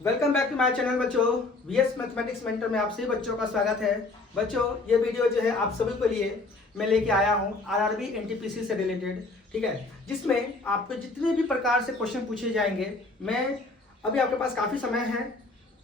Welcome back to my channel बच्चों। VS Mathematics Mentor में आप सभी बच्चों का स्वागत है। बच्चों, ये वीडियो जो है आप सभी के लिए मैं लेके आया हूँ आरआरबी एनटीपीसी से रिलेटेड, ठीक है, जिसमें आपको जितने भी प्रकार से क्वेश्चन पूछे जाएंगे। मैं अभी आपके पास काफ़ी समय है,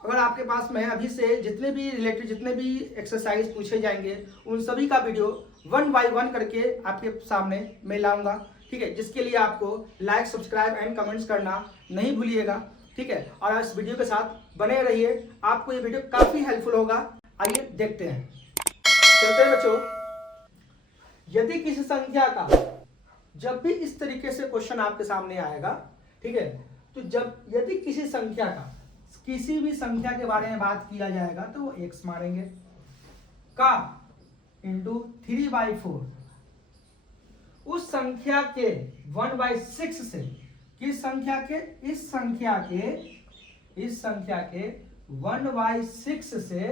अगर आपके पास मैं अभी से जितने भी रिलेटेड जितने भी एक्सरसाइज पूछे जाएंगे उन सभी का वीडियो 1 बाय 1 करके आपके सामने मैं लाऊंगा, ठीक है, जिसके लिए आपको लाइक, सब्सक्राइब एंड कमेंट्स करना नहीं भूलिएगा, ठीक है। और इस वीडियो के साथ बने रहिए, आपको ये वीडियो काफी हेल्पफुल होगा। आइए देखते हैं, चलते हैं बच्चों। यदि किसी संख्या का जब भी इस तरीके से क्वेश्चन आपके सामने आएगा, ठीक है, तो जब यदि किसी संख्या का किसी भी संख्या के बारे में बात किया जाएगा तो वो x मानेंगे का इंटू 3/4 उस संख्या के 1/6 से किस संख्या के इस संख्या के 1/6 से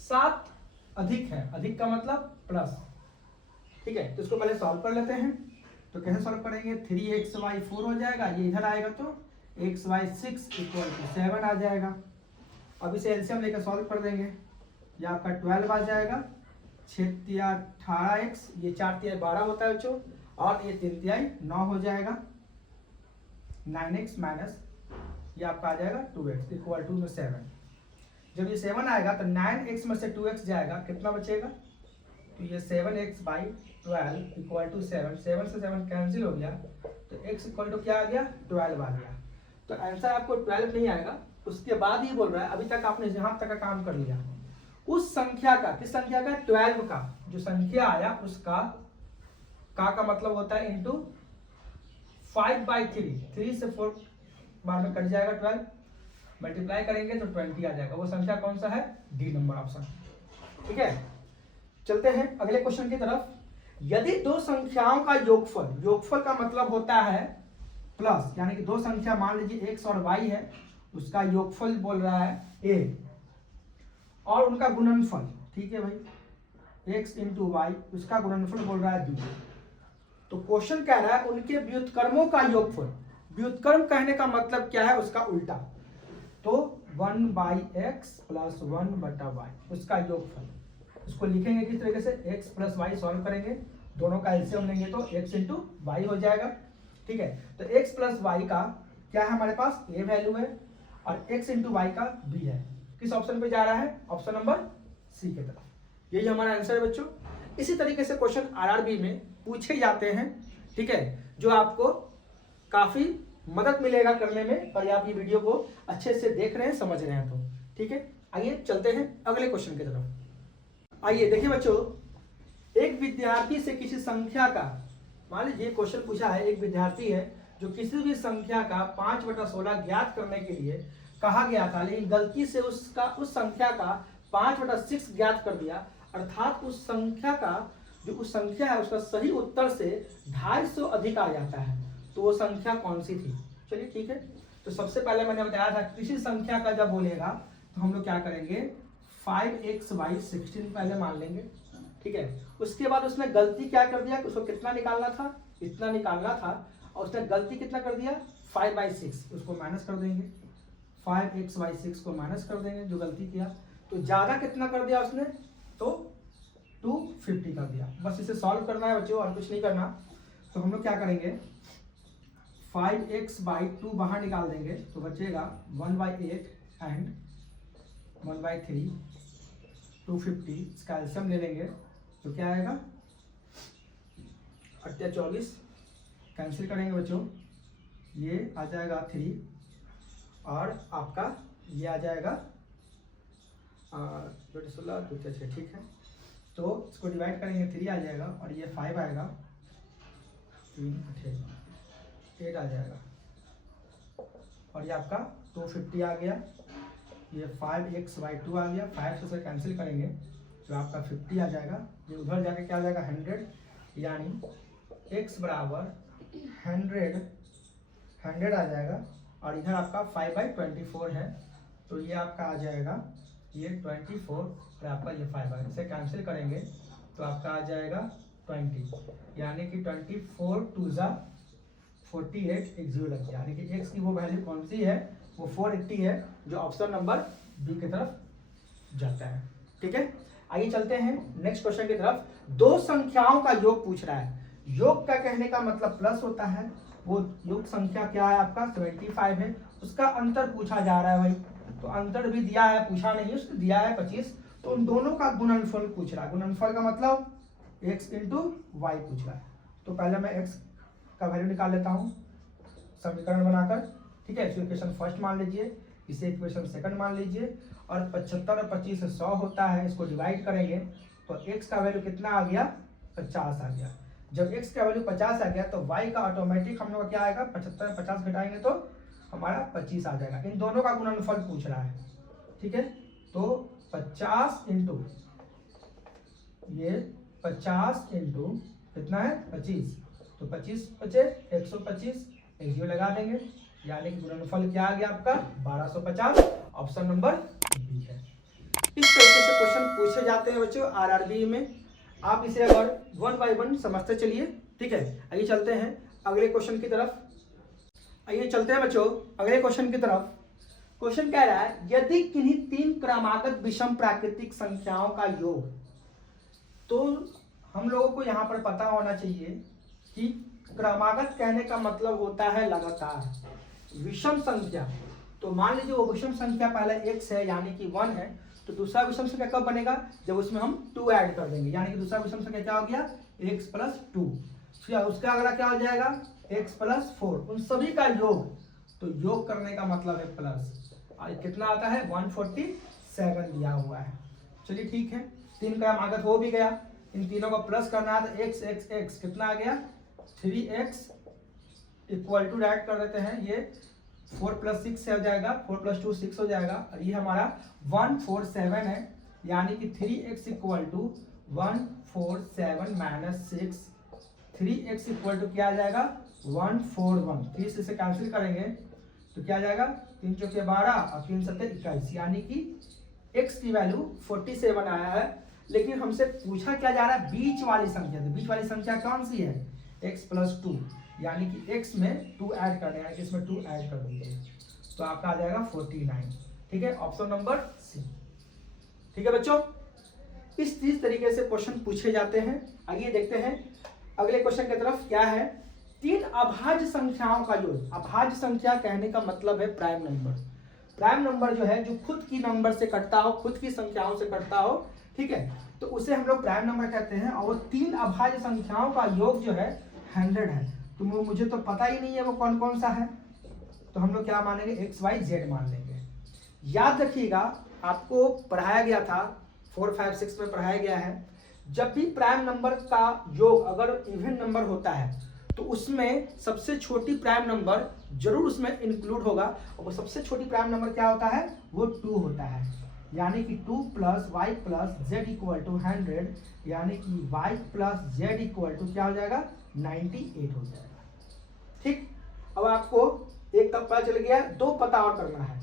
7 अधिक है। अधिक का मतलब प्लस, ठीक है। तो इसको पहले सॉल्व कर लेते हैं। तो कैसे सॉल्व करेंगे? 3x/4 हो जाएगा, ये इधर आएगा तो x/6 = 7 आ जाएगा। अब इसे एलसीएम लेकर सॉल्व कर देंगे, ये आपका 12 आ जाएगा। 6 × 18x, ये 4 × 12 होता है बच्चों, और ये 3 × 9 हो जाएगा। 9x माइनस ये आपका आ जाएगा 2x = 7। जब ये 7 आएगा तो 9x में से 2x जाएगा, कितना बचेगा? तो ये 7x/12 = 7। 7 से 7 कैंसिल हो गया, तो x = क्या आ गया? 12 आ गया। तो आंसर आपको 12 नहीं आएगा। उसके बाद ही बोल रहा है अभी तक आपने जहां तक का काम कर लिया, उस संख्या का, किस संख्या का? 12 का जो संख्या आया उसका का मतलब होता है इंटू 5/3। 3 से 4 बार में कट जाएगा 12, मल्टीप्लाई करेंगे तो 20 आ जाएगा। वो संख्या कौन सा है? डी नंबर ऑप्शन, ठीक है। चलते हैं अगले क्वेश्चन की तरफ। यदि दो संख्याओं का योगफल का मतलब होता है प्लस, यानी कि दो संख्या मान लीजिए x और y है, उसका योगफल बोल रहा है a, और उनका गुणनफल, ठीक है भाई, x × y, उसका गुणनफल बोल रहा है b। तो क्वेश्चन कह रहा है उनके व्युत्क्रमों का योगफल। व्युत्क्रम कहने का मतलब क्या है? उसका उल्टा। तो 1/x + 1/y उसका योगफल। उसको लिखेंगे किस तरीके से? x + y सॉल्व करेंगे, दोनों का एलसीएम लेंगे तो x × y हो जाएगा, ठीक है। तो x + y का क्या है हमारे पास? a वैल्यू है, और x × y का b है। किस ऑप्शन पे जा रहा है? ऑप्शन नंबर सी की तरफ। यही हमारा आंसर है बच्चों। इसी तरीके से क्वेश्चन आरआरबी में पूछे जाते हैं, ठीक है, जो आपको काफी मदद मिलेगा करने में, और आप ये वीडियो को अच्छे से देख रहे हैं, समझ रहे हैं तो, ठीक है। आइए चलते हैं अगले क्वेश्चन की तरफ। आइए देखिए बच्चों, एक विद्यार्थी से किसी संख्या का, मान लीजिए क्वेश्चन पूछा है, एक विद्यार्थी है जो किसी भी संख्या का 5/16 ज्ञात करने के लिए कहा गया था, लेकिन गलती से उस संख्या का 5/6 ज्ञात कर दिया, अर्थात उस संख्या का जो उस संख्या है उसका सही उत्तर से 250 अधिक आ जाता है। तो वो संख्या कौन सी थी? चलिए ठीक है। तो सबसे पहले मैंने बताया था किसी संख्या का जब बोलेगा तो हम लोग क्या करेंगे? 5x/16 पहले मान लेंगे, ठीक है। उसके बाद उसने गलती क्या कर दिया? उसको कितना निकालना था? इतना निकालना था, और उसने गलती कितना कर दिया? 5/6। उसको माइनस कर देंगे, 5x/6 को माइनस कर देंगे जो गलती किया। तो ज्यादा कितना कर दिया उसने? तो 250 कर दिया। बस इसे सॉल्व करना है बच्चों, और कुछ नहीं करना। तो हम लोग क्या करेंगे? 5x/2 बाहर निकाल देंगे तो बचेगा 1/8 एंड 1/3, 250। इसका एलसीएम ले लेंगे तो क्या आएगा? 24 कैंसिल करेंगे बच्चों, ये आ जाएगा 3, और आपका ये आ जाएगा 16, 2 6, ठीक है। तो इसको डिवाइड करेंगे, 3 आ जाएगा, और ये 5 आएगा, 3 8 आ जाएगा, और ये आपका 250 आ गया। ये 5x/2 आ गया, 5 से कैंसिल करेंगे तो आपका 50 आ जाएगा। ये उधर जाके क्या आ जाएगा? 100, यानी x = 100 आ जाएगा, और इधर आपका 5/24 है, तो ये आपका आ जाएगा ये 24, और आपका ये 5 है। इसे कैंसिल करेंगे तो आपका आ जाएगा 20, यानी कि 24 × 2 = 48 एक जीरो लग गया, यानी कि x की वो वैल्यू कौन सी है? वो 480 है, जो ऑप्शन नंबर बी की तरफ जाता है। ठीक है, आइए चलते हैं नेक्स्ट क्वेश्चन की तरफ। दो संख्याओं का योग पूछ रहा है। योग का कहने का मतलब प्लस होता है, वो योग संख्या क्या है आपका 75 है, उसका अंतर पूछा जा रहा है भाई। तो अंतर भी दिया है, पूछा नहीं, उसने दिया है 25, तो उन दोनों का गुणनफल पूछ रहा है। गुणनफल का मतलब x इंटू वाई पूछ रहा है। तो पहले मैं x का वैल्यू निकाल लेता हूँ समीकरण बनाकर। ठीक है, इक्वेशन फर्स्ट मान लीजिए, इसे इक्वेशन सेकंड मान लीजिए, और 75 और 25 से 100 होता है, इसको डिवाइड करेंगे तो x का वैल्यू कितना आ गया 50 आ गया। जब x का वैल्यू 50 आ गया तो y का ऑटोमेटिक हम लोग का क्या आएगा 75 में 50 घटाएंगे तो हमारा 25 आ जाएगा। इन दोनों का गुणनफल पूछ रहा है। ठीक है, तो 50 इंटू ये 50 इंटू कितना है 25, तो 25 बचे 125, एक जीरो लगा देंगे, यानी कि गुणनफल क्या आ गया आपका 1250। ऑप्शन नंबर बी है। इस तरीके से क्वेश्चन पूछे जाते हैं बच्चों आरआरबी में। आप इसे अगर 1 बाय 1 समझते चलिए। ठीक है, आइए चलते हैं अगले क्वेश्चन की तरफ। आइए चलते हैं बच्चों अगले क्वेश्चन की तरफ। क्वेश्चन कह रहा है यदि किन्हीं 3 क्रमागत विषम प्राकृतिक संख्याओं का योग, तो हम लोगों को यहाँ पर पता होना चाहिए कि क्रमागत कहने का मतलब होता है लगातार। विषम संख्या, तो मान लीजिए वो विषम संख्या पहले x है यानी कि 1 है, तो दूसरा विषम संख्या कब बनेगा जब उसमें हम 2 ऐड कर देंगे, यानी कि दूसरा विषम संख्या क्या हो गया x प्लस 2। उसका अगला क्या हो जाएगा x प्लस 4। उन सभी का योग, तो योग करने का मतलब है प्लस, और कितना आता है 147 दिया हुआ है। चलिए ठीक है, 3 क्रमागत हो भी गया, इन तीनों को प्लस करना है तो x x x कितना आ गया 3x इक्वल टू ऐड कर देते हैं, ये 4 प्लस 6 से हो जाएगा, 4 प्लस 2 6 हो जाएगा, और ये हमारा 147 है, यानी कि 3x equal to 147 minus 6, 3x equal to क्या आ जाएगा 141। 3 से कैंसिल करेंगे तो क्या आ जाएगा 3 चौके 12 और 3 सत्ते 21, यानी कि x की वैल्यू 47 आया है। लेकिन हमसे पूछा क्या जा रहा है बीच वाली संख्या, तो बीच वाली संख्या कौन सी है x प्लस 2, यानी कि x में 2 ऐड करना है, इसमें 2 ऐड कर दीजिए तो आपका आ जाएगा 49। ठीक है, ऑप्शन नंबर सी। ठीक है बच्चों, इस तरीके से क्वेश्चन पूछे जाते हैं। आइए देखते हैं अगले क्वेश्चन की तरफ। क्या है 3 अभाज्य संख्याओं का योग। अभाज्य संख्या कहने का मतलब है प्राइम नंबर। प्राइम नंबर जो है जो खुद की नंबर से कटता हो, खुद की संख्याओं से कटता हो, ठीक है, तो उसे हम लोग प्राइम नंबर कहते हैं। और 3 अभाज्य संख्याओं का योग जो है 100 है, तो मुझे तो पता ही नहीं है वो कौन कौन सा है, तो हम लोग क्या मानेंगे एक्स वाई जेड मान लेंगे। याद रखिएगा आपको पढ़ाया गया था 4, 5, 6 में पढ़ाया गया है, जब भी प्राइम नंबर का योग अगर इवन नंबर होता है तो उसमें सबसे छोटी प्राइम नंबर जरूर उसमें इंक्लूड होगा, और वो सबसे छोटी प्राइम नंबर क्या होता है वो 2 होता है, यानी कि 2 plus y plus z equal to 100, यानी कि y plus z equal to क्या हो जाएगा 98 हो जाएगा। ठीक, अब आपको एक का पता चल गया, 2 पता और करना है,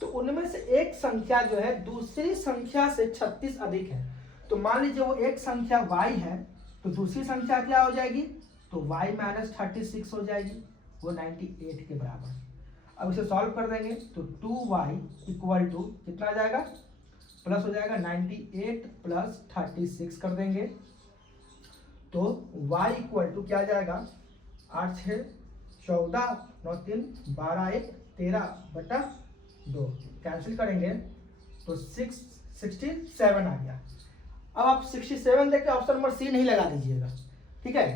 तो उनमें से एक संख्या जो है दूसरी संख्या से 36 अधिक है। तो मान लीजिए वो एक संख्या y है, तो दूसरी संख्या क्या हो जाएगी, तो y माइनस 36 हो जाएगी, वो 98 के बराबर। अब इसे सॉल्व कर देंगे तो 2y इक्वल टू कितना आ जाएगा प्लस हो जाएगा 98 प्लस 36 कर देंगे, तो y इक्वल टू क्या आ जाएगा 8 6 14 9 3 12 1 13 बटा 2, कैंसिल करेंगे तो 67 आ गया। अब आप 67 देख के ऑप्शन नंबर सी नहीं लगा दीजिएगा। ठीक है,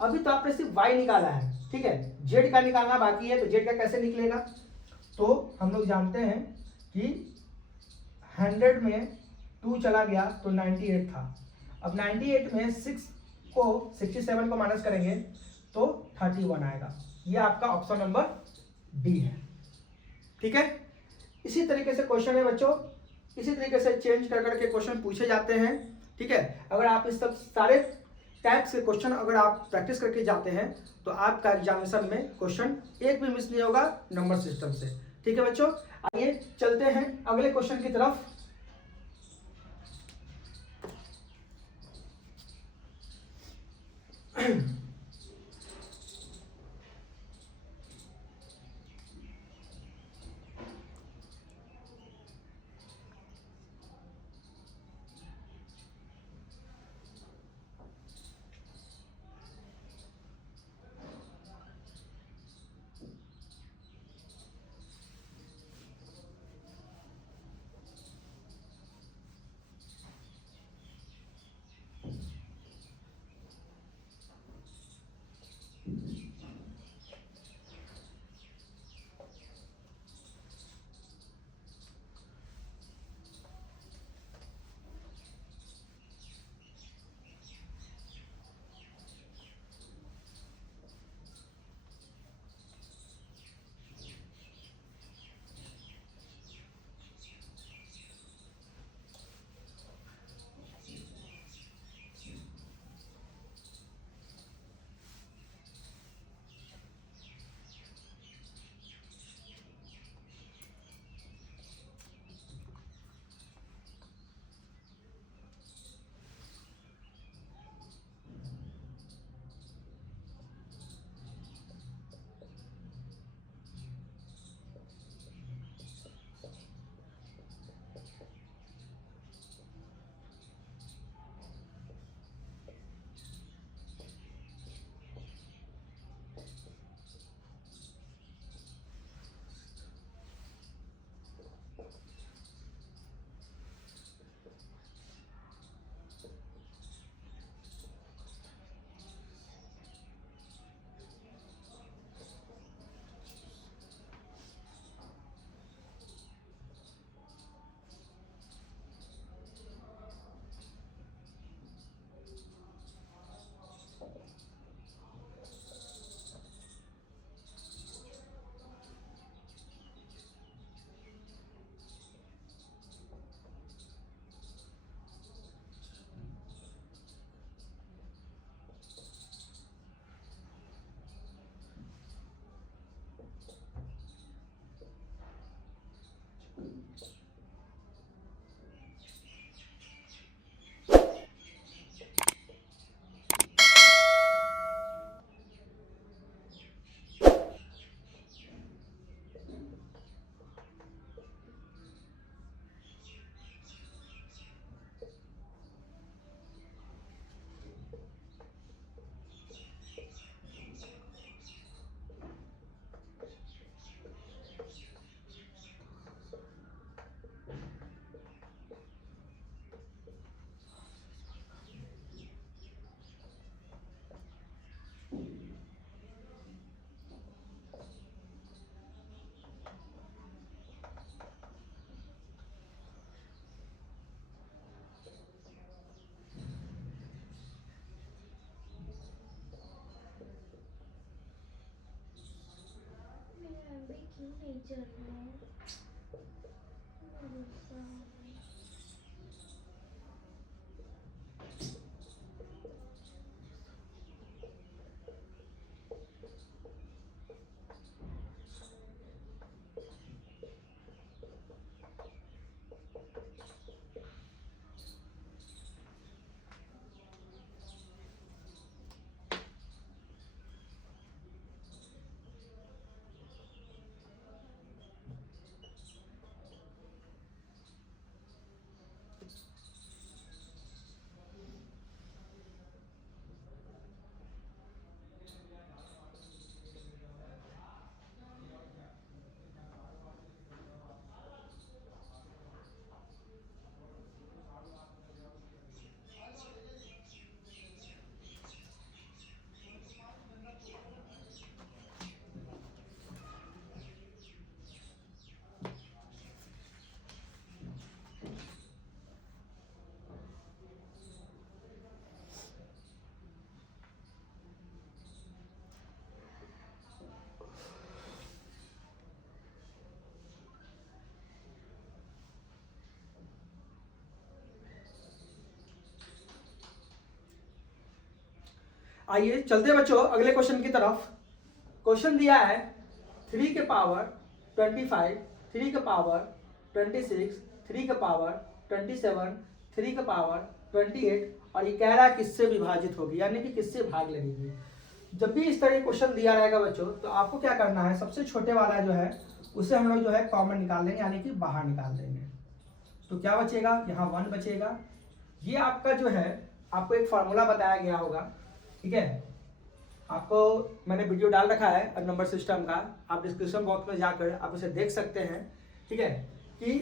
अभी तो आपने सिर्फ y निकाला है, ठीक है, z का निकालना बाकी है, तो z का कैसे निकलेगा, तो हम लोग जानते हैं कि 100 में 2 चला गया तो 98 था। अब 98 में 67 को माइनस करेंगे तो 31 आएगा। ये आपका ऑप्शन नंबर बी है। ठीक है, इसी तरीके से क्वेश्चन है बच्चों, इसी तरीके से चेंज कर करके क्वेश्चन पूछे जाते हैं। ठीक है, अगर आप इस सब सारे टाइप्स के क्वेश्चन अगर आप प्रैक्टिस करके जाते हैं तो आपका एग्जामिनेशन में क्वेश्चन एक भी मिस नहीं होगा नंबर सिस्टम से। ठीक है बच्चों, आइए चलते हैं अगले क्वेश्चन की तरफ। आइए चलते बच्चों अगले क्वेश्चन की तरफ। क्वेश्चन दिया है 3 के पावर 25, 3 के पावर 26, 3 के पावर 27, 3 के पावर 28 और ये कह रहा है किससे विभाजित होगी, यानी कि किससे भाग लगेगी। जब भी इस तरह क्वेश्चन दिया रहेगा बच्चों तो आपको क्या करना है, सबसे छोटे वाला जो है उसे हम लोग जो है कॉमन निकाल लेंगे, यानी कि बाहर निकाल देंगे। तो क्या बचेगा, यहाँ 1 बचेगा। ये आपका जो है आपको एक फार्मूला बताया गया होगा, ठीक है, आपको मैंने वीडियो डाल रखा है अब नंबर सिस्टम का, आप डिस्क्रिप्शन बॉक्स में जाकर आप उसे देख सकते हैं, ठीक है, कि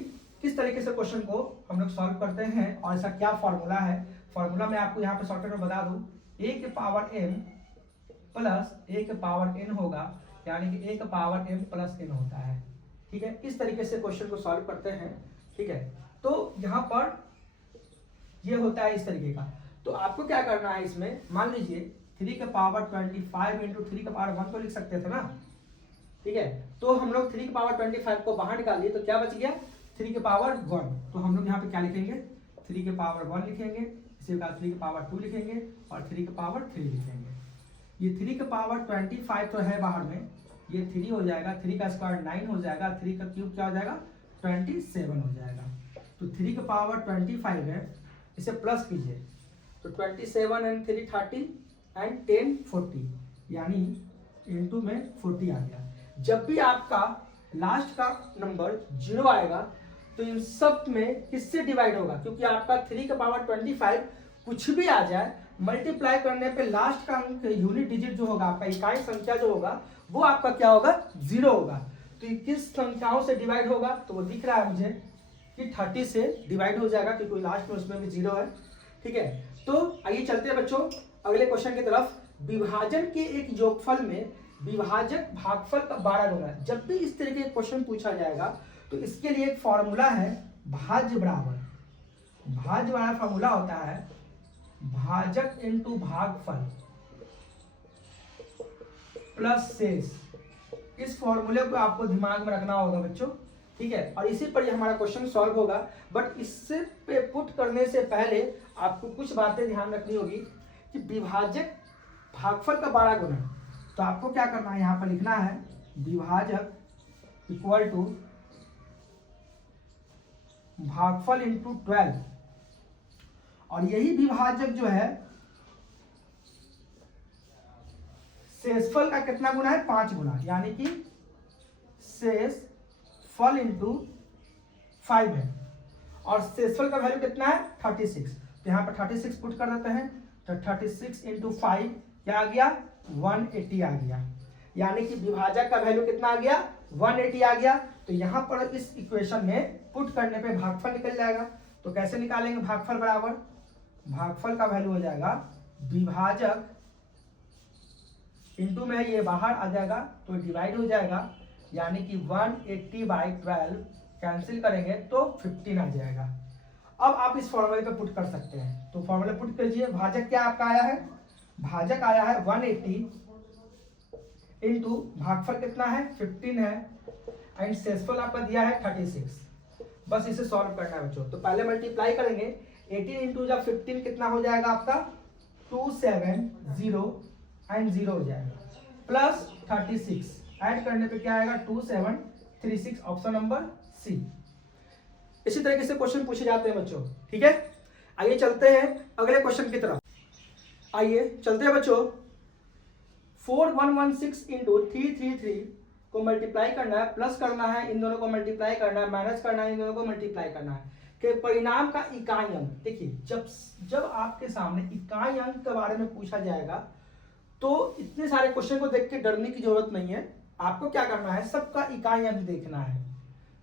किस तरीके से क्वेश्चन को हम लोग सॉल्व करते हैं और ऐसा क्या फार्मूला है। फार्मूला मैं आपको यहाँ पे शॉर्टकट में बता दूं, a के पावर m प्लस a के पावर n होगा, यानी कि a के पावर m प्लस n होता है, ठीक है। इस तरीके से क्वेश्चन को सॉल्व करते हैं, ठीक है। तो यहाँ पर ये होता है इस तरीके का। तो आपको क्या करना है इसमें, मान लीजिए 3 के पावर 25 इंटू 3 के पावर 1 तो लिख सकते थे ना, ठीक है। तो हम लोग 3 के पावर 25 को बाहर निकाल दिए तो क्या बच गया 3 के पावर 1। तो हम लोग यहाँ पे क्या लिखेंगे, 3 के पावर 1 लिखेंगे, इसी प्रकार 3 के पावर 2 लिखेंगे और 3 के पावर 3 लिखेंगे। ये 3 के पावर 25 तो है बाहर में, ये 3 हो जाएगा, 3 का स्क्वायर 9 हो जाएगा, 3 का क्यूब क्या हो जाएगा 27 हो जाएगा। तो 3 के पावर 25 है, इसे प्लस कीजिए तो 27 एंड 3 30 एंड 10 40, यानी इनटू में 40 आ गया। जब भी आपका लास्ट का नंबर 0 आएगा तो इन सब में किससे डिवाइड होगा, क्योंकि आपका 3 का पावर 25 कुछ भी आ जाए मल्टीप्लाई करने पे लास्ट का अंक यूनिट डिजिट जो होगा, आपका इकाई संख्या जो होगा वो आपका क्या होगा 0 होगा। तो ये किस संख्याओं से डिवाइड होगा, तो वो दिख रहा है मुझे कि 30 से डिवाइड हो जाएगा, क्योंकि लास्ट में उसमें भी 0 है, ठीक है। तो आइए चलते हैं बच्चों अगले क्वेश्चन की तरफ। विभाजन के एक योगफल में विभाजक भागफल का 12 गुना। जब भी इस तरह के क्वेश्चन पूछा जाएगा तो इसके लिए एक फॉर्मूला है भाज्य बराबर, भाज्य वाला फॉर्मूला होता है भाजक इंटू भागफल प्लस शेष। इस फॉर्मूले को आपको दिमाग में रखना होगा बच्चों, ठीक है, और इसी पर हमारा क्वेश्चन सॉल्व होगा। बट इससे पे पुट करने से पहले आपको कुछ बातें ध्यान रखनी होगी कि विभाजक भागफल का 12 गुना। तो आपको क्या करना है, यहाँ पर लिखना है विभाजक इक्वल टू भागफल इंटू 12, और यही विभाजक जो है शेषफल का कितना गुना है 5 गुना, यानी कि शेष फल इंटू 5 है और शेषफल का वैल्यू कितना है 36। तो यहाँ पर 36 पुट कर देते हैं तो 36 इंटू 5 क्या आ गया 180 आ गया, यानी कि विभाजक का वैल्यू कितना आ गया 180 आ गया। तो यहाँ पर इस इक्वेशन में पुट करने पे भागफल निकल जाएगा। तो कैसे निकालेंगे भागफल बराबर, भागफल का वैल्यू हो जाएगा विभाजक इंटू में ये बाहर आ जाएगा तो डिवाइड हो जाएगा, यानी कि 180/12 कैंसिल करेंगे तो 15 आ जाएगा। अब आप इस फॉर्मूले पे पुट कर सकते हैं। तो फॉर्मूला पुट कीजिए, भाजक क्या आपका आया है, भाजक आया है 180 इंटू भागफल कितना है 15 है, एंड शेषफल आपका दिया है 36। बस इसे सॉल्व करना है बच्चों। तो पहले मल्टीप्लाई करेंगे, 18 इंटू जब 15 कितना हो जाएगा आपका 270 एंड 0 हो जाएगा, प्लस 36 ऐड करने पे क्या आएगा 2736, ऑप्शन नंबर सी। इसी तरीके से क्वेश्चन पूछे जाते हैं बच्चों, ठीक है। आइए चलते हैं अगले क्वेश्चन की तरफ। आइए चलते हैं बच्चों, 4116 इंटू 333 को मल्टीप्लाई करना है, प्लस करना है, इन दोनों को मल्टीप्लाई करना है, माइनस करना है, इन दोनों को मल्टीप्लाई करना है कि परिणाम का इकाई अंक। देखिए जब आपके सामने इकाई अंक के बारे में पूछा जाएगा तो इतने सारे क्वेश्चन को देख के डरने की जरूरत नहीं है। आपको क्या करना है, सबका इकाई अंक देखना है,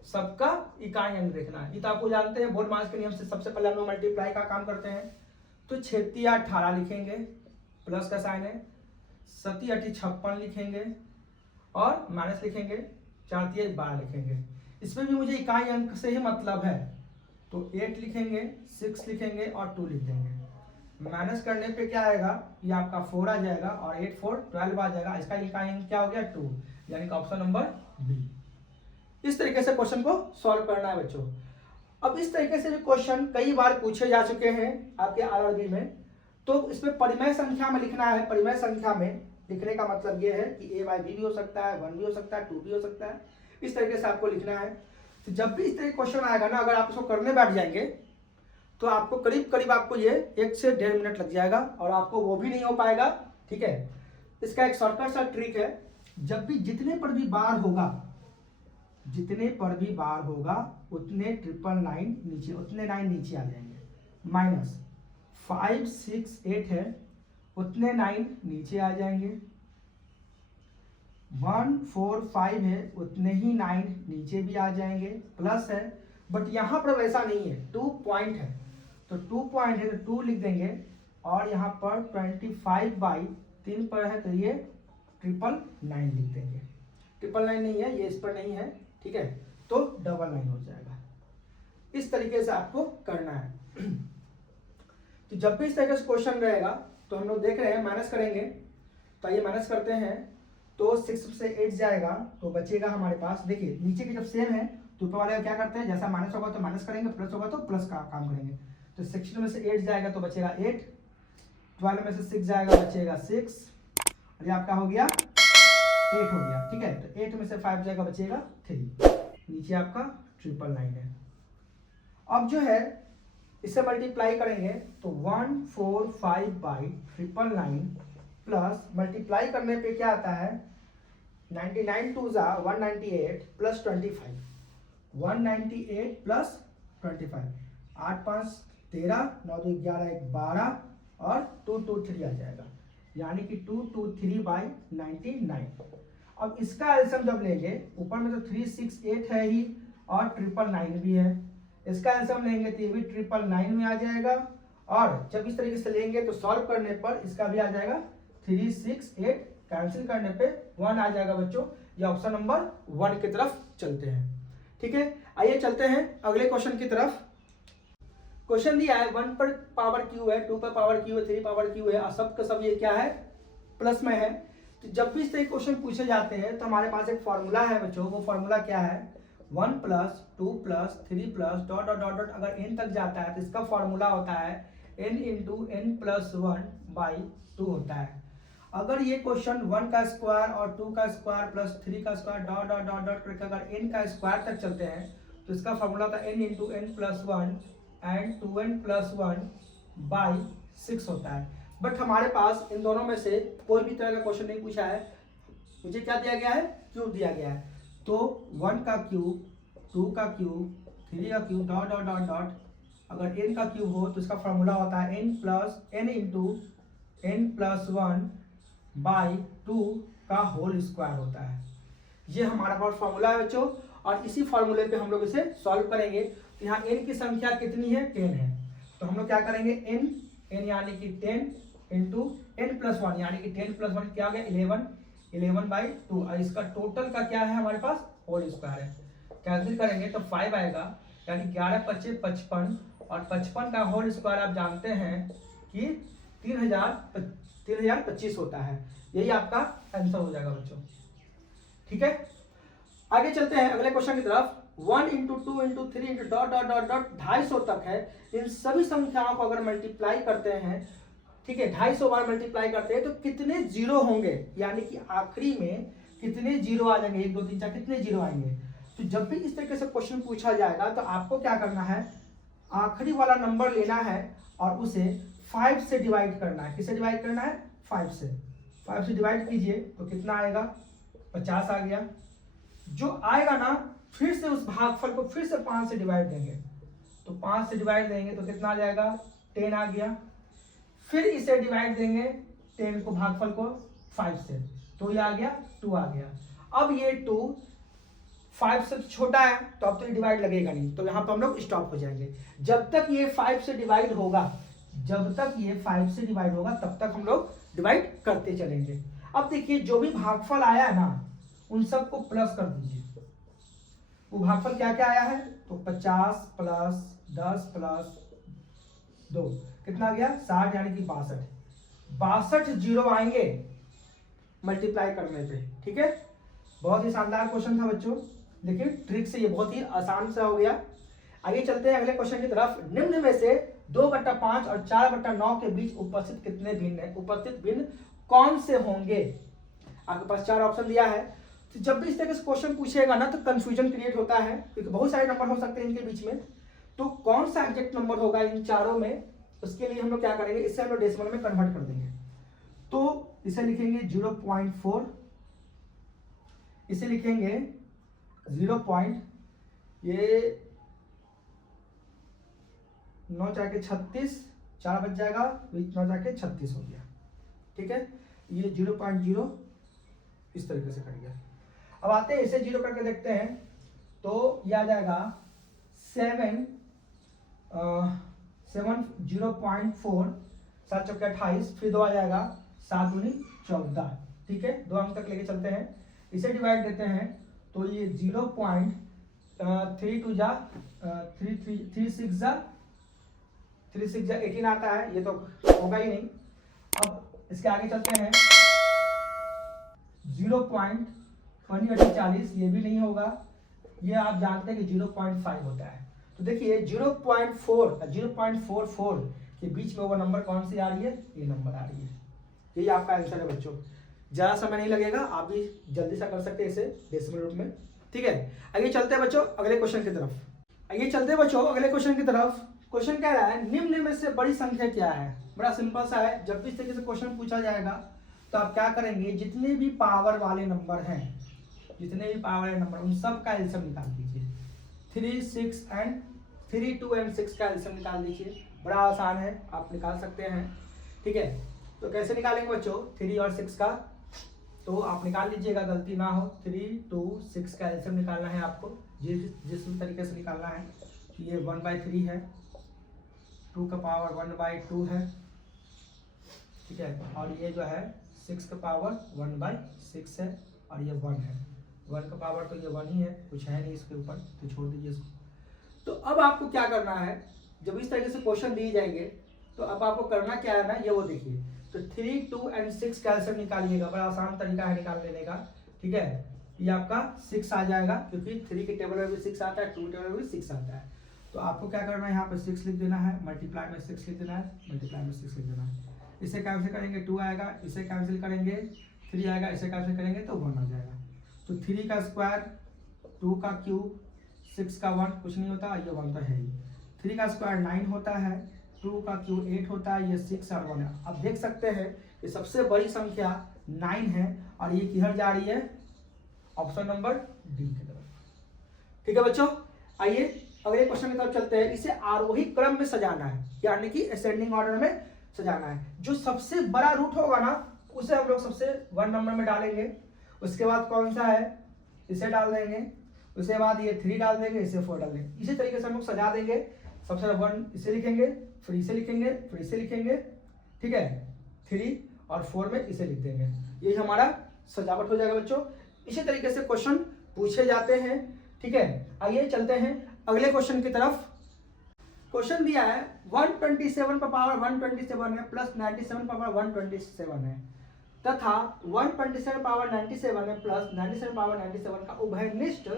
सबका इकाई अंक देखना है। ये तो आपको जानते हैं बोर्ड मास के नियम से सबसे पहले हम लोग मल्टीप्लाई का काम करते हैं। तो 36 18 लिखेंगे, प्लस का साइन है, 7 8 56 लिखेंगे और माइनस लिखेंगे, 4 3 12 लिखेंगे। इसमें भी मुझे इकाई अंक से ही मतलब है, तो 8 लिखेंगे, 6 लिखेंगे और 2 लिख देंगे। माइनस करने पे क्या आएगा, ये आपका 4 आ जाएगा और 8 4 12 आ जाएगा। इसका इकाई अंक क्या हो गया 2, यानी कि ऑप्शन नंबर बी। इस तरीके से क्वेश्चन को सॉल्व करना है बच्चों। अब इस तरीके से भी क्वेश्चन कई बार पूछे जा चुके हैं आपके आरआरबी में, तो इसमें परिमेय संख्या में लिखना है। परिमेय संख्या में लिखने का मतलब ये है कि a बाई बी भी हो सकता है, 1 भी हो सकता है, 2 भी हो सकता है। इस तरीके से आपको लिखना है। तो जब भी इस तरह क्वेश्चन आएगा ना, अगर आप इसको करने बैठ जाएंगे तो आपको करीब करीब आपको ये 1 से 1.5 मिनट लग जाएगा और आपको वो भी नहीं हो पाएगा, ठीक है। इसका एक शॉर्टकट सा ट्रिक है, जब भी जितने पर भी बार होगा, जितने पर भी बार होगा उतने 999 नीचे, उतने 9 नीचे आ जाएंगे। माइनस 5 6 8 है, उतने 9 नीचे आ जाएंगे। 1 4 5 है, उतने ही 9 नीचे भी आ जाएंगे। प्लस है, बट यहाँ पर वैसा नहीं है, 2 पॉइंट है, तो 2 पॉइंट है तो 2 लिख देंगे। और यहाँ पर 25 बाई 3 पर है तो ये 999 लिख देंगे। 999 नहीं है, ये इस पर नहीं है, ठीक है, तो 99 हो जाएगा। इस तरीके से आपको करना है। तो जब भी इस तरीके से क्वेश्चन रहेगा तो हम लोग देख रहे हैं माइनस करेंगे, तो ये माइनस करते हैं तो 6 से 8 जाएगा तो बचेगा हमारे पास। देखिए नीचे की जब सेम है तो ऊपर वाले क्या करते हैं, जैसा माइनस होगा तो माइनस करेंगे, प्लस होगा तो प्लस का काम करेंगे। तो 16 में से 8 जाएगा तो बचेगा 8, 12 में से 6 जाएगा बचेगा 6, और ये आपका हो गया 8 हो गया, ठीक है। तो 8 में से 5 जाएगा बचेगा 3, नीचे आपका 999 है। अब जो है इसे मल्टीप्लाई करेंगे तो 145 बाई 999 प्लस मल्टीप्लाई करने पे क्या आता है 99 2 जा 198 प्लस 25, 198 प्लस 25, 8 5 13, 9 2 11 1 12 और 2 2 3 आ जाएगा, यानी कि 2 2 3 बाई 99। अब इसका एलसीएम जब लेंगे, ऊपर में तो 368 है ही और 999 भी है, इसका एलसीएम लेंगे तो ये भी 999 में आ जाएगा। और जब इस तरीके से लेंगे तो सॉल्व करने पर इसका भी आ जाएगा 368, कैंसिल करने पे 1 आ जाएगा बच्चों। ये ऑप्शन नंबर 1 की तरफ चलते हैं, ठीक है। आइए चलते हैं अगले क्वेश्चन की तरफ। क्वेश्चन दिया है 1 पर पावर क्यू है, 2 पर पावर क्यू है, 3 पावर क्यू है, और सब का सब ये क्या है प्लस में है। तो जब भी इस तरह क्वेश्चन पूछे जाते हैं तो हमारे पास एक फॉर्मूला है बच्चों। वो फॉर्मूला क्या है 1 plus 2 plus 3 plus dot dot dot dot, अगर n तक जाता है तो इसका फॉर्मूला होता है n into n plus 1 by 2 होता है। अगर ये क्वेश्चन 1 का स्क्वायर और 2 का स्क्वायर प्लस 3 का square dot dot dot dot करके अगर n का स्क्वायर तक चलते हैं तो इसका फॉर्मूला होता है n into n plus 1 and 2n plus 1 by 6 होता है। बट हमारे पास इन दोनों में से कोई भी तरह का क्वेश्चन नहीं पूछा है, मुझे क्या दिया गया है क्यूब दिया गया है। तो 1 का क्यूब, 2 का क्यूब, 3 का cube dot dot dot dot, अगर n का क्यूब हो तो इसका फॉर्मूला होता है n into n plus 1 by 2 का होल स्क्वायर होता है। ये हमारा पास फॉर्मूला है बच्चों, और इसी फॉर्मूले पे हम लोग इसे सॉल्व करेंगे। तो यहाँ n की संख्या कितनी है 10 है, तो हम लोग क्या करेंगे n यानी कि 10 इंटू n प्लस 1 यानी कि 10 प्लस 1 क्या हो गया 11 बाई 2, और इसका टोटल का क्या है हमारे पास होल स्क्वायर है। कैंसिल करेंगे तो 5 आएगा, यानी 11 25 55, और 55 का होल स्क्वायर आप जानते हैं कि 3025 होता है। यही आपका आंसर हो जाएगा बच्चों, ठीक है। आगे चलते हैं अगले क्वेश्चन की तरफ। 1 into 2 into 3 into dot dot dot dot 250 तक है। इन सभी संख्याओं को अगर मल्टीप्लाई करते हैं, ठीक है, 250 बार मल्टीप्लाई करते हैं तो कितने जीरो होंगे, यानी कि आखिरी में कितने जीरो आ जाएंगे, 1 2 3 4 कितने जीरो आएंगे। तो जब भी इस तरीके से क्वेश्चन पूछा जाएगा तो आपको क्या करना है, आखिरी वाला नंबर लेना है और उसे 5 से डिवाइड करना है। किससे डिवाइड करना है, 5 से। 5 से डिवाइड कीजिए तो कितना आएगा, 50 आ गया। जो आएगा ना, फिर से उस भागफल को फिर से 5 से डिवाइड देंगे, तो 5 से डिवाइड देंगे तो कितना आ जाएगा, 10 आ गया। फिर इसे डिवाइड देंगे 10 को, भागफल को 5 से, तो ये आ गया 2 आ गया। अब ये 2 5 से छोटा है तो अब तो ये डिवाइड लगेगा नहीं, तो यहाँ पर हम लोग स्टॉप हो जाएंगे। जब तक ये 5 से डिवाइड होगा, जब तक ये 5 से डिवाइड होगा तब तक हम लोग डिवाइड करते चलेंगे। अब देखिए जो भी भागफल आया है ना, उन सबको प्लस कर दीजिए। वो भागफल क्या क्या आया है, तो 50 प्लस 10 प्लस 2 कितना गया, 60, यानी कि 62 जीरो आएंगे मल्टीप्लाई करने पे। ठीक है, बहुत ही शानदार क्वेश्चन था बच्चों, लेकिन ट्रिक से ये बहुत ही आसान सा हो गया। आगे चलते हैं अगले क्वेश्चन की तरफ। निम्न में से 2/5 और 4/9 के बीच उपस्थित कितने भिन्न है, उपस्थित भिन्न कौन से होंगे। आपके पास 4 ऑप्शन दिया है। तो जब भी इस तरह से क्वेश्चन पूछेगा ना तो कंफ्यूजन क्रिएट होता है, क्योंकि बहुत सारे नंबर हो सकते हैं इनके बीच में। तो कौन सा एग्जैक्ट नंबर होगा इन चारों में, उसके लिए हम लोग क्या करेंगे, इससे हम लोग डेसिमल में कन्वर्ट कर देंगे। तो इसे लिखेंगे 0.4, इसे लिखेंगे 0. ये 9 जाके 36, 4 बच जाएगा, 9 जाके 36 हो गया। ठीक है, ये 0.0 इस तरीके से कर गया। अब आते हैं इसे 0 करके देखते हैं, तो ये आ जाएगा 7 0.4, 7 चौके 28, फिर 2 आ जाएगा 7 दूनी 14। ठीक है, 2 अंक तक लेके चलते हैं। इसे डिवाइड देते हैं तो ये 0.32 जा 36 जा 18 आता है, ये तो होगा ही नहीं। अब इसके आगे चलते हैं, 0.40, ये भी नहीं होगा। ये आप जानते हैं कि 0.5 होता है। तो देखिए 0.4 और 0.44 के बीच में वो नंबर कौन सी आ रही है, ये नंबर आ रही है। यही आपका आंसर है बच्चों। ज़्यादा समय नहीं लगेगा, आप भी जल्दी से कर सकते हैं इसे डेसिमल रूप में। ठीक है, आगे चलते हैं बच्चों अगले क्वेश्चन की तरफ। आइए चलते हैं बच्चों अगले क्वेश्चन की तरफ। क्वेश्चन कह रहा है निम्न में से बड़ी संख्या क्या है। बड़ा सिंपल सा है। जब भी इस तरीके से क्वेश्चन पूछा जाएगा तो आप क्या करेंगे, जितने भी पावर वाले नंबर हैं, जितने भी पावर वाले नंबर, उन सब का एलसीएम निकाल दीजिए। 3, 6 एंड 3, 2 एंड 6 का एलसीएम निकाल दीजिए। बड़ा आसान है, आप निकाल सकते हैं। ठीक है, तो कैसे निकालेंगे बच्चों 3 और 6 का, तो आप निकाल लीजिएगा, गलती ना हो। 3, 2, 6 का एलसीएम निकालना है आपको, जिस तरीके से निकालना है। ये 1/3 है, 2 का पावर 1/2 है। ठीक है, और ये जो है 6 का पावर 1/6 है, और ये 1 है। 1 का पावर तो ये 1 ही है, कुछ है नहीं इसके ऊपर, तो छोड़ दीजिए इसको। तो अब आपको क्या करना है, जब इस तरीके से क्वेश्चन दिए जाएंगे तो अब आपको करना क्या है ना, ये वो देखिए। तो 3, 2 एंड 6 का आंसर निकालिएगा। बड़ा आसान तरीका है निकाल लेने का। ठीक है, ये आपका 6 आ जाएगा, क्योंकि 3 के टेबल में भी 6 आता है, 2 टेबल में भी 6 आता है। तो आपको क्या करना है, यहाँ पे 6 लिख देना है, मल्टीप्लाई में 6 लिख देना है, मल्टीप्लाई में 6 लिख देना है। इसे कैंसिल करेंगे 2 आएगा, इसे कैंसिल करेंगे 3 आएगा, इसे कैंसिल करेंगे तो 1 आ जाएगा। तो 3 का स्क्वायर, 2 का क्यूब, 6 का 1 कुछ नहीं होता, ये 1 तो है ही। 3 का स्क्वायर 9 होता है, 2 का क्यूब 8 होता है, ये 6 और 1 है। अब देख सकते हैं कि सबसे बड़ी संख्या 9 है, और ये किधर जा रही है, ऑप्शन नंबर डी की तरफ। ठीक है बच्चों, आइए अगले क्वेश्चन की तरफ चलते हैं। इसे आरोही क्रम में सजाना है, यानी कि असेंडिंग ऑर्डर में सजाना है। जो सबसे बड़ा रूट होगा ना, उसे हम लोग सबसे 1 नंबर में डालेंगे। उसके बाद कौन सा है, इसे डाल देंगे। उसके बाद ये 3 डाल देंगे, इसे 4 डाल देंगे। इसी तरीके से हम लोग सजा देंगे। सबसे 1 इसे लिखेंगे, फिर इसे लिखेंगे, फिर इसे लिखेंगे। ठीक है, 3 और 4 में इसे लिख देंगे। ये हमारा सजावट हो जाएगा बच्चों। इसी तरीके से क्वेश्चन पूछे जाते हैं। ठीक है, आइए चलते हैं अगले क्वेश्चन की तरफ। क्वेश्चन दिया है 127 पर पावर 127 है, प्लस 97 पर पावर 127 है। तथा 127 पावर 97 में प्लस 97 पावर 97 का उभयनिष्ठ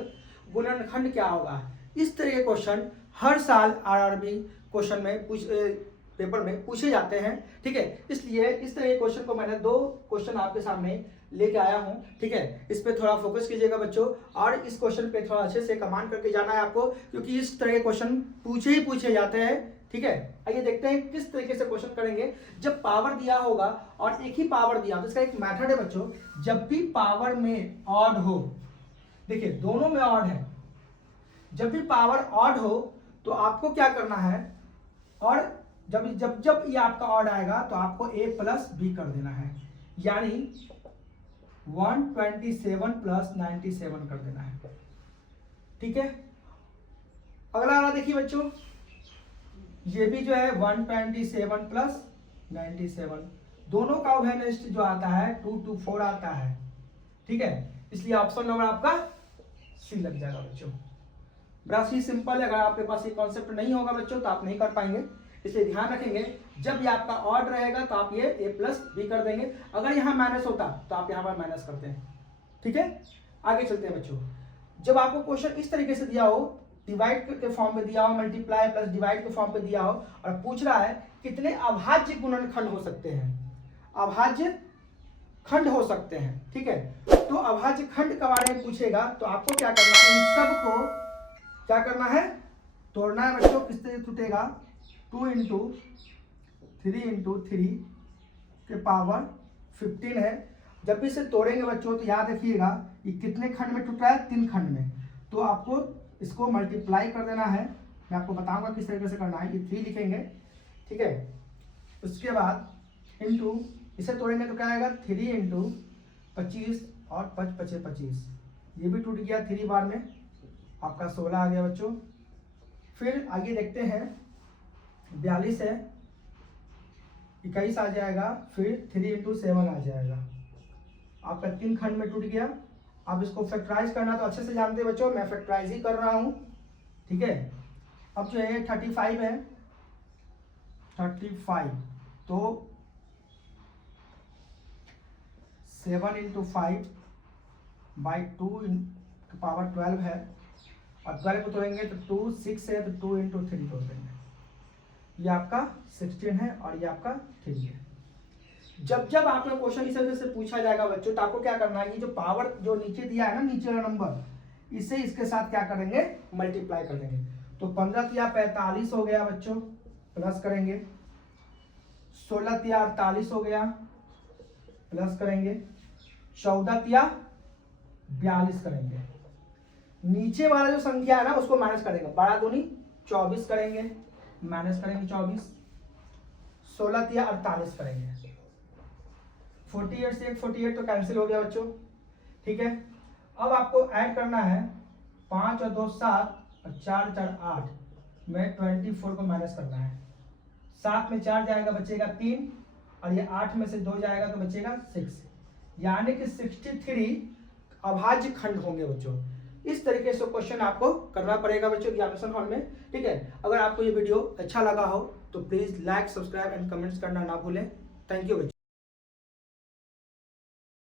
गुणनखंड क्या होगा। इस तरह के क्वेश्चन हर साल आरआरबी क्वेश्चन में पेपर में पूछे जाते हैं, ठीक है। इसलिए इस तरह के क्वेश्चन को मैंने 2 क्वेश्चन आपके सामने लेके आया हूं, ठीक है। इस पे थोड़ा फोकस कीजिएगा बच्चों, और इस क्वेश्चन पे थोड़ा अच्छे से कमांड करके जाना है आपको, क्योंकि इस तरह के क्वेश्चन पूछे जाते हैं, ठीक है। आइए देखते हैं किस तरीके से क्वेश्चन करेंगे। जब पावर दिया होगा और एक ही पावर दिया तो इसका एक मेथड है बच्चों, जब भी पावर में ऑड हो, देखिए दोनों में ऑड है, जब भी पावर ऑड हो तो आपको क्या करना है, और जब जब जब ये आपका ऑड आएगा तो आपको a प्लस बी कर देना है, यानी 127 प्लस 97 कर देना है, ठीक है। अगला वाला देखिए बच्चों, ये भी जो है 127 प्लस 97, दोनों का उभयनिष्ठ जो आता है 224 आता है, ठीक है। इसलिए ऑप्शन नंबर आपका सी लग जाएगा बच्चों। बड़ा ही सिंपल है, अगर आपके पास ये कॉन्सेप्ट नहीं होगा बच्चों तो आप नहीं कर पाएंगे, इसलिए ध्यान रखेंगे जब ये आपका ऑड रहेगा तो आप ये a प्लस बी कर देंगे, अगर यहाँ माइनस होता तो आप यहाँ पर माइनस करते हैं, ठीक है। आगे चलते हैं बच्चों। जब आपको क्वेश्चन इस तरीके से दिया हो, डिवाइड के फॉर्म में दिया हो, मल्टीप्लाई प्लस डिवाइड के फॉर्म पे दिया हो, और पूछ रहा है कितने अभाज्य गुणनखंड हो सकते हैं, अभाज्य खंड हो सकते हैं, ठीक है। तो अभाज्य खंड के बारे में पूछेगा तो आपको क्या करना है, इन सबको क्या करना है, तोड़ना है बच्चों। किस तरह टूटेगा, 2 इंटू 3 इंटू 3 के पावर 15 है। जब भी इसे तोड़ेंगे बच्चों तो याद रखिएगा ये कितने खंड में टूट रहा है, 3 खंड में, तो आपको इसको मल्टीप्लाई कर देना है। मैं आपको बताऊंगा किस तरीके से करना है, ये 3 लिखेंगे, ठीक है। उसके बाद इंटू, इसे तोड़ेंगे तो क्या आएगा, 3 इंटू 25 और 5 5 25, ये भी टूट गया 3 बार में, आपका 16 आ गया बच्चों। फिर आगे देखते हैं, 42 है, 21 आ जाएगा, फिर 3 इंटू 7 आ जाएगा, आपका 3 खंड में टूट गया। अब इसको फैक्टराइज करना तो अच्छे से जानते हैं बच्चों, मैं फैक्टराइज ही कर रहा हूँ, ठीक है। अब जो है 35 है, 35 तो 7 इंटू 5 बाई 2 पावर 12 है, और 12 को तोड़ेंगे तो 2 6 है, तो 2 इंटू 3 तोड़ देंगे, ये आपका 16 है और ये आपका 3 है। जब जब आपका क्वेश्चन इस तरह से पूछा जाएगा बच्चों तो आपको क्या करना है, ये जो पावर जो नीचे दिया है ना, नीचे वाला नंबर, इसे इसके साथ क्या करेंगे, मल्टीप्लाई कर देंगे। तो 15 तिया 45 हो गया बच्चों, प्लस करेंगे, 16 तिया 48 हो गया, प्लस करेंगे, 14 तिया 42 करेंगे, नीचे वाला जो संख्या है ना उसको माइनस करेंगे, 12 दूनी 24 करेंगे, माइनस करेंगे 24, 16 तिया 48 करेंगे, 48 से 48 तो कैंसिल हो गया बच्चों, ठीक है। अब आपको ऐड करना है, 5 और 2 7 और 4 4 8 में 24 को माइनस करना है, 7 में 4 जाएगा बचेगा 3, और ये 8 में से 2 जाएगा तो बचेगा 6, यानी कि 63 अभाज्य खंड होंगे बच्चों। इस तरीके से क्वेश्चन आपको करना पड़ेगा बच्चों एग्जामिनेशन हॉल में, ठीक है। अगर आपको ये वीडियो अच्छा लगा हो तो please like, subscribe and comments करना ना भूलें। थैंक यू बच्चों।